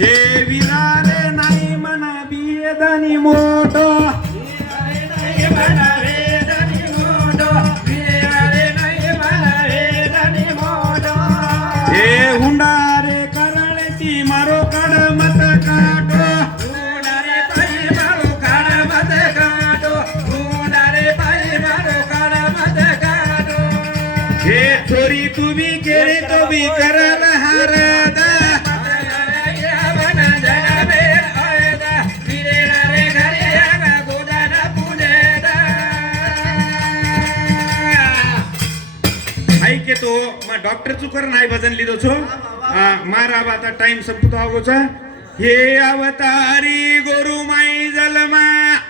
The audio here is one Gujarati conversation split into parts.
વિરારે નાઈ મન બેદની મોટો હુંડારે કરળતી મારો કડ મત કાઢો હુંડારે ભાઈ મારો કડ મત કાઢો હુંડારે ભાઈ મારો કડ મત કાઢો હે થોરી તું બી કેરે તો બી કરળ તો ડોક્ટર ચુકર નાય ભજન લીધો છો? હા, મારા વાતા ટાઈમ સંપૂતો આવો છે. હે અવતારી ગુરુ માઈ જલમાં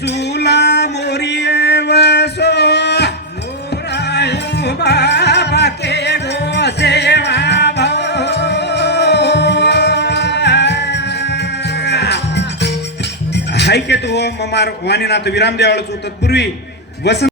સુલા મોરીએ વસો. મોરાયો બાબા કે ગો સેવા હાઈ કે તો મમાર વાનીનાથ વિરામ દેવાળ છું. તત્પૂર્વી વસંત